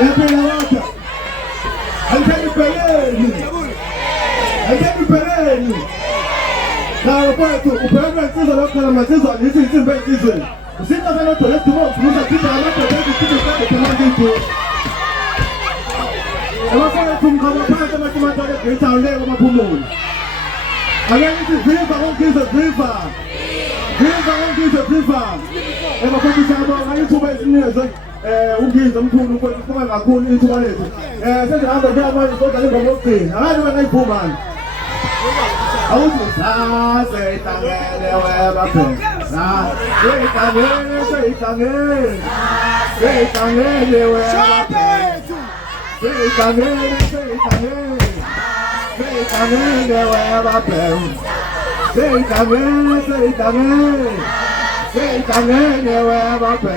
Napenda wote. Haitaki peleni. Haitaki peleni. Na wapo kupeleka mchezo wako na mchezo hizi mbele hizi. Usika sana tole tu kuuza kitu ambacho kitu kama kitu. Ewa tumkama kama tumatale kwa leo mapumuni. Against the river, won't give the river. River won't give the river. Ewa kwa sababu hayupo basi ugiza mtu uko kama nakuni mtu wale. Sasa hapo kama hizo kale kwa moto. Hadi wanaipuma. Au sasa itangele wewe bape. Itangele wewe bape. Itangele wewe bape. Itangele wewe bape.